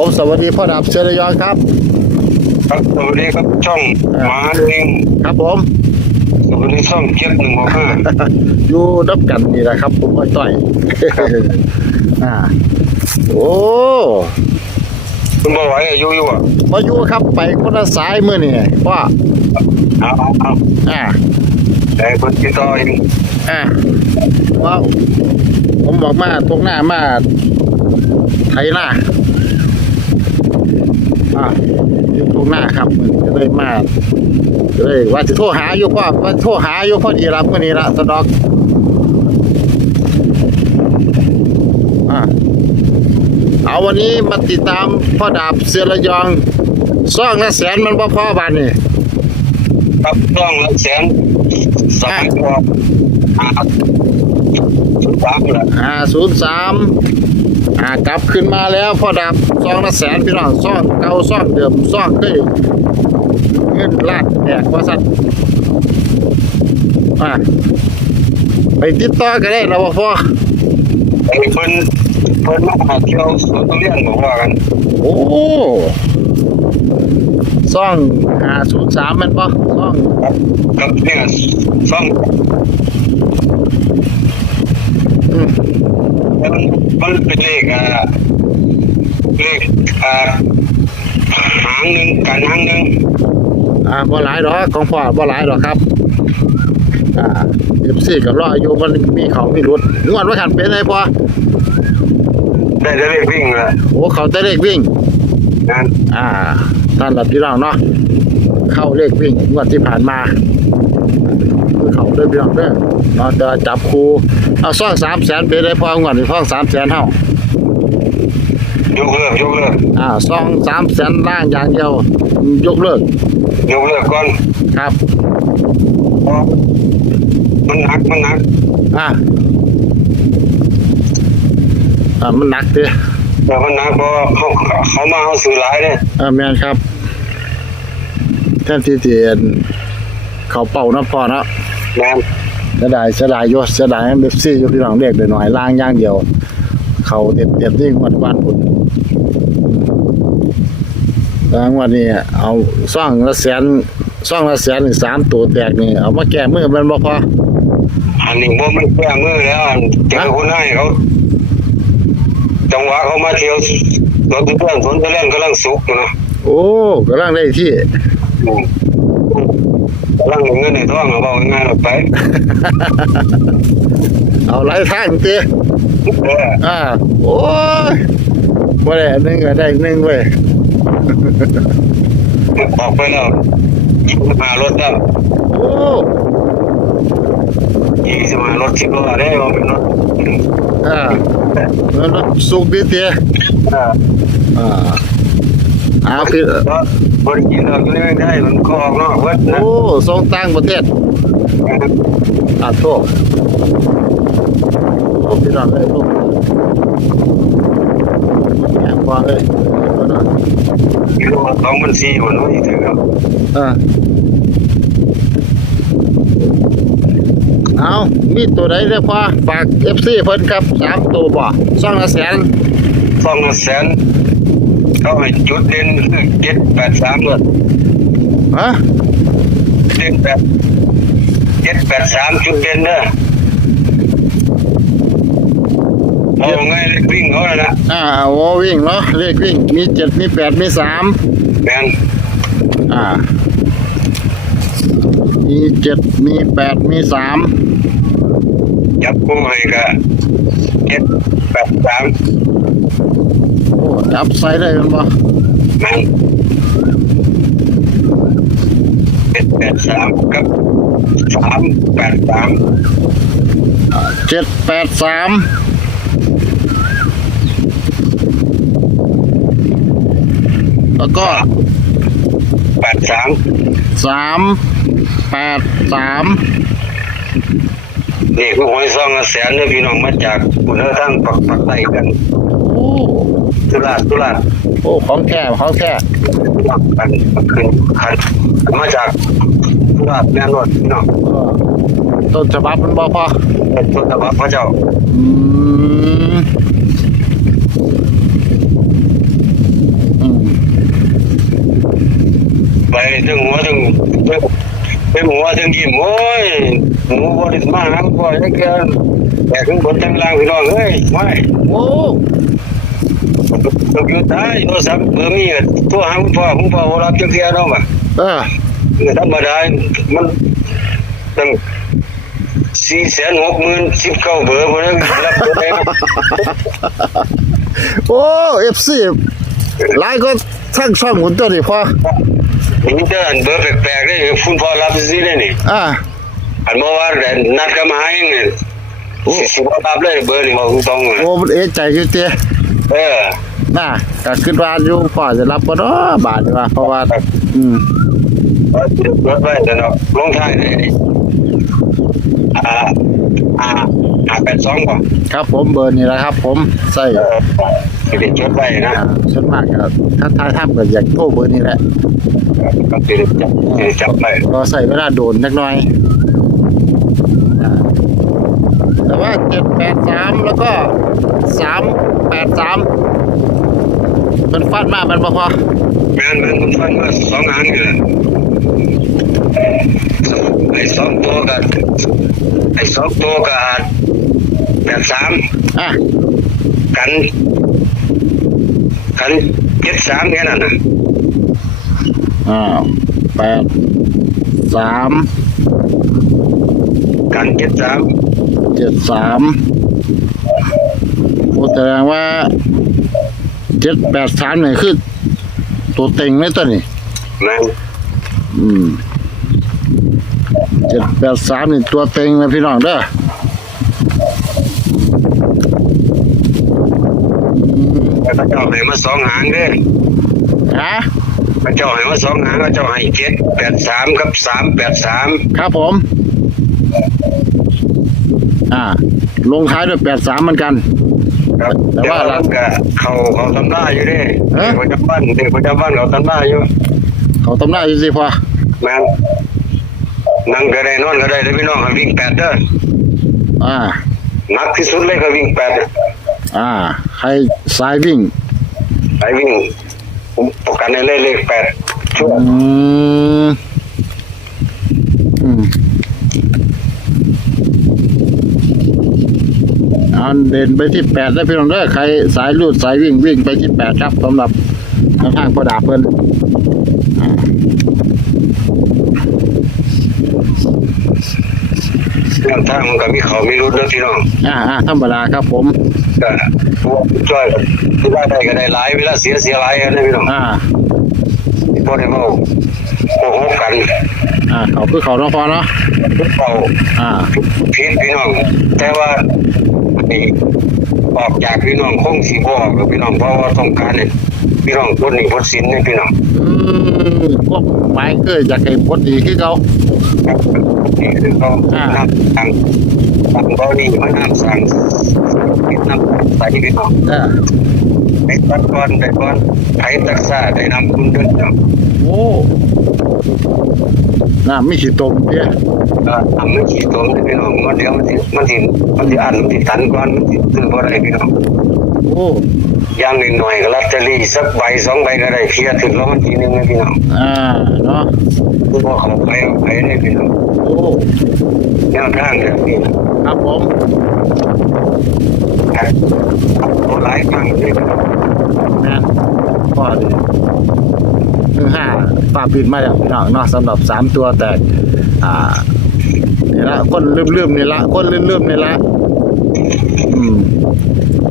ผมสวัสดีพ่อดับเชยระยองครับ ครับสวัสดีครับช่องหมาเองครับผมสวัสดีช่องเจ็ดหนึ่งหกห้าอยู่ดับกันนี่แหละครับ ผมอ้อยต้อยอ่าโอ้คุณบอกไหวอายุอยู่อะมาอยู่ครับไปคนละสายมือนี่พ่อเอาเอาเอาอ่าแต่คนติดต่อเองอ่าว้าวผมบอกมาตรงหน้ามาไถหน้า อ่าอยู่ตรงหน้าครับจะเลยมาจะเลยว่าจะโทรหาอยู่พ่อว่าโทรหาอยู่พอดีรับมื่อนี้ละสะดอกอ่าเอาวันนี้มาติดตามพ่อดาบเสือระยองซ่องละแสนมันบ่พ่อบานนี่ครับช่องละแสนสมัยก่อนอ่าสุดสามเลยอ่าศูนย์สาม อ่ากลับขึ้นมาแล้วพ่อดาบซ่องละแสนพี่น้องซ่องเก่าซ่องเดิมซ่องเคยเงินลาดแตกว่าสัตว์อ่าไปติดต่อกันได้เราบ่พ่อไอ้เพิ่นเพิ่นมาเที่ยวสวนทุเรียนบอกว่ากัน โอ้ซ่องอ่าศูนย์สามมันป่ซ่องครับครับเนี่ยช่อง อืม มันมันเป็นเลขอ่าเลขอ่าหางหนึ่งกันหางหนึ่งอ่าบ่หลายดอกของพ่อบ่หลายดอกครับอ่าเอฟซีกับรออยู่มันมีเขามีรุดงวดว่าขันเป็นไงพ่อได้แต่เลขวิ่งแหละโอ้เขาแต่เลขวิ่งนั่นอ่าท่านหลับพี่น้องเนาะ เข้าเลขวิ่งงวดที่ผ่านมาคือเขาเด้อพี่น้องเด้อเนาะจะจับครูเอาซ่องสามแสนเป็นได้พองวดนี้ซ่องสามแสนเท่ายกเลิกยกเลิกอ่าซ่องสามแสนล่างอย่างเดียวยกเลิกยกเลิกก่อนครับเพราะมันหนักมันหนักอ่าอ่ามันหนักเด้อแต่มันหนักเพราะเขาเขามาเขาสื่อหลายเลยเออแม่นครับ แท่นที่เตียนเขาเป่าน้ำพอเนาะแม่นเสียดายเสียดายอยเสียดายเบบซี่อยู่พี่น้องเรียกหน่อยๆล่างอย่างเดียว เขาเด็ดเด็ดที่งวดวันพุ่นรางวัลนี้เอาซ่องละแสนซ่องละแสนนี่สามตัวแตกนี่เอามาแก้มือมันบ่พออันนี้ว่ามันแก้มือแล้วอันเจอคนให้เขาจังหวะเขามาเที่ยวสวนทุเรียนสวนทุเรียนกำลังสุกอยู่นะโอ้กำลังได้ที่อืมกำ ลังเงินในท้องเราบอกง่ายๆหรอกไป เอาหลายทางเตี้ยเอออ่าโอ้ยบ่ได้อันหนึงก็ได้อันหนึงเว้ยออกไปแล้วยี่สิบห้ารถแล้วโอ้ยี่สิบห้ารถสิบล้อได้บ่เป็นรถอ่าแล้วก็สุกดีเตี้ยเอออ่า เอาพี่ก็บริกินเราไม่ได้มันก็ออกนอกเวัดนะโอ้ส่งต่างประเทศอาโทษโอ้พี่น้องเลยลูกแอบฟังเลยเอาหน่อยกิโลสองพันสี่คนนู้นถึงแล้วอ่าเอามีตัวใดเลยพ่อฝากเอฟซีเพิ่นครับสามตัวบ่สองละแสนสองแสน เขาให้จุดเด่นคือเจ็ดแปดสามเลยฮะเด่นแปดเจ็ดแปดสามจุดเด่นเด้อเอาไงเลยวิ่งเขาเลยนะอ่าโอ้วิ่งเนาะเลขวิ่ง มีเจ็ดมีแปดมีสามแมนอ่า มีเจ็ดมีแปดมีสามจับกู้ให้ก็เจ็ดแปดสาม โอ้จับใส่ได้กันบ่แมนเจ็ดแปดสามกับสามแปดสามเจ็ดแปดสามแล้วก็แปดสามสามแปดสามนี่คือหวยซองละแสนเนี่ยพี่น้องมาจากอุณหทั้งปักปักใต้กัน โอ้ ตุลาตุลาโอ้ของแท้ของแท้อันนี้ขึ้นขันมาจากตุลาแน่นอนเนาะต้นฉบับมันบ่พอต้นฉบับพระเจ้าอืมไปถึงหัวถึงไปหมูว่าถึงยิ้มโอ้ยหมูบริสมาหางก่อยได้เกินแต่ขึ้นบนทั้งล่างพี่น้องเฮ้ยไม่โอ้ ตกอยู่ตายโทรศัพท์เบอร์มีอะโทรหาคุณพ่อคุณพ่อบ่รับจักเที่ยเนาะมาเออธรรมดามันตั้งสี่แสนหกหมื่นสิบเก้าเบอร์พวกนั้นรับเบอร์ได้โอ้เอฟซีหลายก็ทั้งช่องหุ่นตัวนี่พอนี่จะอันเบอร์แปลกๆได้คุณพ่อรับซื้อได้นี่อ่าอันเมื่อวานแต่นัดกันมาให้เนี่ยสิสิบ่รับเลยเบอร์นี่บอกตรงๆอะโอ้มันเอะใจอยู่เตี้ยเออ น่ะก็คิดว่าอยู่พ่อจะรับบ่เนาะบาทนี่ว่าเพราะว่า อืมเบอร์ไว้แต่เนาะลงท้ายได้อ่าอ่าอ่าแปดสองป่ะครับผมเบอร์นี่แหละครับ ผมใส่เออสิได้จดไว้นะอ่าส่วนมากก็ถ้าถ้าทำก็อยากโทรเบอร์นี้แหละก็สิได้จับสิได้จับไว้ก็ใส่เวลาโดนจักหน่อยอ่า แต่ว่า783แล้วก็383มันฟาดมามันบ่พอแม่นแม่นคุณฟันมาสองงานนี่แหละไอ้สองตัวกับไอ้สองตัวกับแปดสามอะกัน กันเจ็ดสามแค่นั้นนะอ้าวแปดสามกันเจ็ดสาม เจ็ดสามโอ้แสดงว่าเจ็ดแปดสามนี่คือ ตัวเต็งเลยตัวนี้แม่นอืมเจ็ดแปดสามนี่ตัวเต็งนะพี่น้องเด้อแล้วก็เจ้าให้มาสองหางเด้อฮะพระเจ้าให้มาสองหางก็เจ้าให้เจ็ดแปดสามกับสามแปดสามครับผม อ่า ลงท้ายด้วยแปดสามเหมือนกัน ครับแต่แต่ว่าว่าก็เขาเขาทำได้อยู่เด้ฮะเด็กประจำบ้านเด็กประจำบ้านเขาทำได้อยู่ เขาตำหน้าอยู่สิพอแม่นนั่งก็ได้นอนก็ได้เด้อพี่น้องให้วิ่งแปดเด้ออ่าหนักที่สุดเลยก็วิ่งแปดอ่าใครสายวิ่งไปวิ่งผมประกันให้เลยเลขแปดช่วอืมอืม อันเด่นไปที่แปดแล้วพี่น้องเด้อใครสายลูดสายวิ่งวิ่งไปที่แปดครับสำหรับแนวทางประดาเพิ่นเรื่องทางมันก็มีเขามีรุ้นเด้อพี่น้องอ่าอ่าธรรมดาครับผมก็พวกช่วยที่ได้ได้ก็ได้หลายเวลาเสียเสียหลายนะพี่น้องอ่าพอได้เมาโอ้โหกันอ่าเขาคือเขาเน้องพอเนาะทุกเขาอ่าพิษพี่น้องแต่ว่า ไอ้ออกจากพี่น้องคงสีบอกกับพี่น้องเพราะว่าต้องการเนี่ยพี่น้องคนนี้พดสินเนี่ยพี่น้องอืมพวกหมายคืออยากให้พดดีคือเขาครับนี่คือเขาอ่านำทางทางบอดี้มันนำสั่งพิษนำใส่พี่น้อง เออในตอนก่อนแต่ก่อนไทยตักษาได้นำคุณเดินเนาะโอ้น้ำไม่ขีดตมเพี้ยก็ทำมันขี่ตัวมันพี่น้องมันเดี๋ยวมันสิมันสิมันสิอันมันสิตันก่อนมันสิซื้อบ่ได้พี่น้องโอ้อย่างหน่อยๆก็ลอตเตอรี่สักใบสองใบก็ได้เคลียร์ถึงแล้วมันทีนึงนะพี่น้องอ่าเนาะคือว่าเขาไปไปนี่พี่น้องโอ้แนวทางแบบนี้นะครับผมเอาหลายครั้งเลยครับแม่นพ อดีหนึ่งห้าปลาปิดมาแล้วพี่น้องเนาะสำหรับสามตัวแตกอ่านี่ละคนลืมๆนี่ละคนลืมๆนี่ละอืม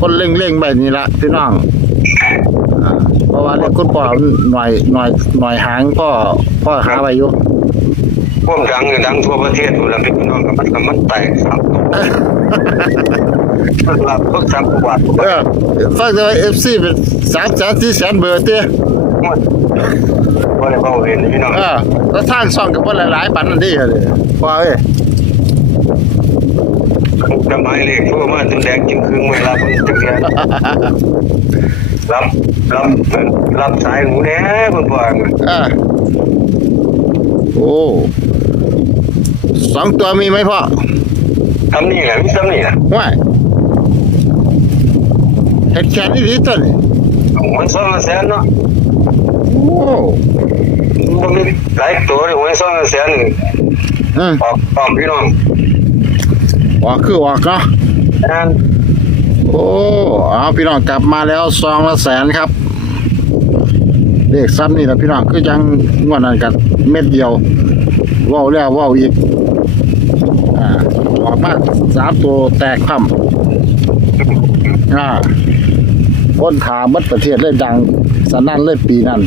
คนเร่งๆไปนี่ละพี่น้องเพราะว่าเรียกคุณพ่อหน่อยหน่อยหน่อยหางพ่อพ่อหาไปอยู่ พวกดังเนี่ยดังทั่วประเทศหมดแล้วพี่น้องกับมันกับมันแตกครับมันรับพวกสามประวัติเออฟังแต่ว่าเอฟซีเป็นสามแสนสี่แสนเบอร์เตี้ยหมดว่าได้เบาเห็นพี่น้องเออแล้วทางช่องกับว่าหลายๆปันนั่นดีเลยพอเอ้ยจะหมายเลขพวกมาจนแดงจิ้มคืนเวลาคนจะเรียนรับรับรับสายหนูแน่เพื่อนอ่าโอ้ สองตัวมีไหมพ่อทำนี่แหละมิทำนี่แหละว่าเห็ดแค่นี้ดีต้นมันสองแสนเนาะโอ้มันมีหลายตัวเลยหวยซ่องแสนหนึ่งอืมออกออกพี่น้องออกคือออกเนาะนั่นโอ้เอาพี่น้องกลับมาแล้วซองละแสนครับเลขซ้ำนี่แหละพี่น้องคือจังงวดนั้นกันเม็ดเดียวเว้าแล้วเว้าอีกอ่า ออกมาสามตัวแตกคำอ่าพ้นขาเบัดประเทศเลยดังสนั่นเลยปีนั้น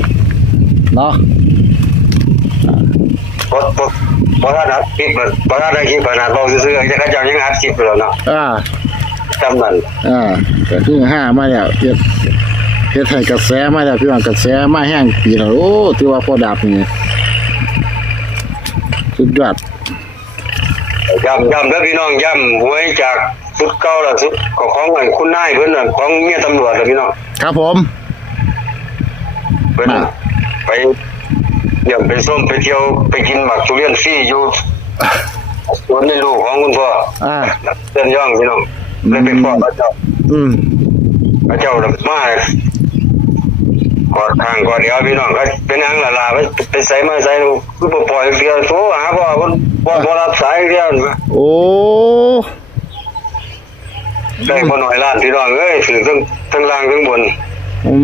เนาะบดบดบดถ้าดับคลิปมันบดถ้าได้คลิปขนาดเบาซื่อๆจะกระจายยังอัดคลิปอยู่แล้วเนาะอ่าจำนั้นอ่าก็คือห้ามาแล้วเฮ็ดเฮ็ดให้กระแสมาแล้วพี่น้องกระแสมาแห้งปีแล้วโอ้ถือว่าพอดับนี่สุดยอด ย้ำย้ำแล้วพี่น้องย้ำหวยจากสุดเก่าแล้วสุดของของอันคุณนายเพิ่นน่ะของเมียตำรวจแล้วพี่น้องครับผมเพิ่นอ่าไปเยี่ยมไปส้มไปเที่ยวไปกินหมักทุเรียนฟรีอยู่สวนในลูกของคุณพ่ออ่าเดินย่องพี่น้องเลยไปพ่อพระเจ้า อืมพระเจ้าน่ะมากอดทางกอดเดียวพี่น้องก็เป็นอังละลาไปไปใส่มาใส่ลูกคือบ่ปล่อยเดียวโทรหาพ่อเพิ่น พ่อบ่รับสายเดียวนะโอ้ได้บ่น้อยล้านพี่น้องเอ้ยถือทั้งทั้งล่างทั้งบนอื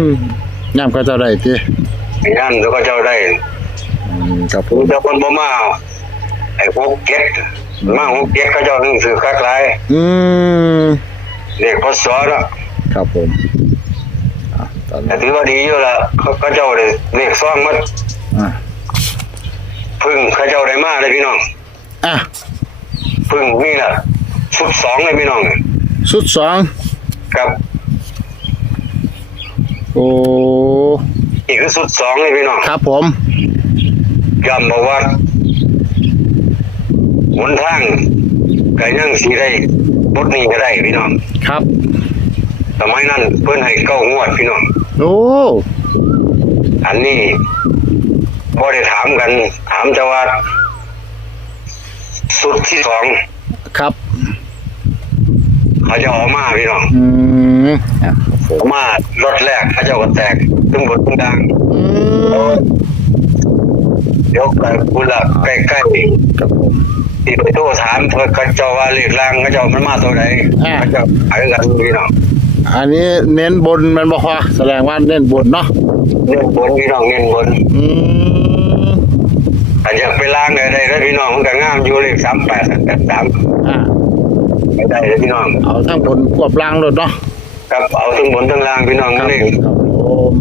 มย่ำก็จะได้ติย่านแล้วก็เจ้าได้อืมครับผผมมเจ้าคนบ่มาไอ้พวกเก็ตมาพวกเก็ตเขาเจ้าถึงซื้อคักหลายอืมเด็กพศเนาะครับผมอะตอนแต่นี้ถือว่าดีอยู่ละเขาเขาเจ้าได้เลขซ่องมาอะ พึ่งเขาเจ้าได้มาเลยพี่น้องอะพึ่งนี่ล่ะชุดสองเลยพี่น้องสุดสองครับโอ้อีกคือชุดสองเลยพี่น้องครับผมย้ำบอกว่าหนทางก็ยังสีได้บทนี้ก็ได้พี่น้องครับสมัยนั้นเพิ่นให้เก้างวดพี่น้องโอ้อันนี้ พอได้ถามกัน ถามจะว่าสุดที่สองครับ เขาจะออกมาพี่น้องอืมอะออกมารถแรกเขาจะก็แตกตึงบนตึงดังอืมเดี๋ยวกันคุณละใกล้ครับผมๆที่ไปโทรถามเพื่อเขาเจ้าว่าเลขล่างเขาเจ้ามันมาตัวไหนอ่าเขาจะหายกันพี่น้องอันนี้เน้นบนแมันบ่พอแสดงว่าเน้นบนเนาะเน้นบนพี่น้องเน้นบนอืม ถ้าอยากไปล่างได้ได้แล้วพี่น้องมันก็งามอยู่เลขสามแปดแปดสามอ่าไปได้เลยพี่น้องเอาทั้งบนควบล่างรถเนาะครับเอาทั้งบนทั้งล่างพี่น้องครับเลข ครับผม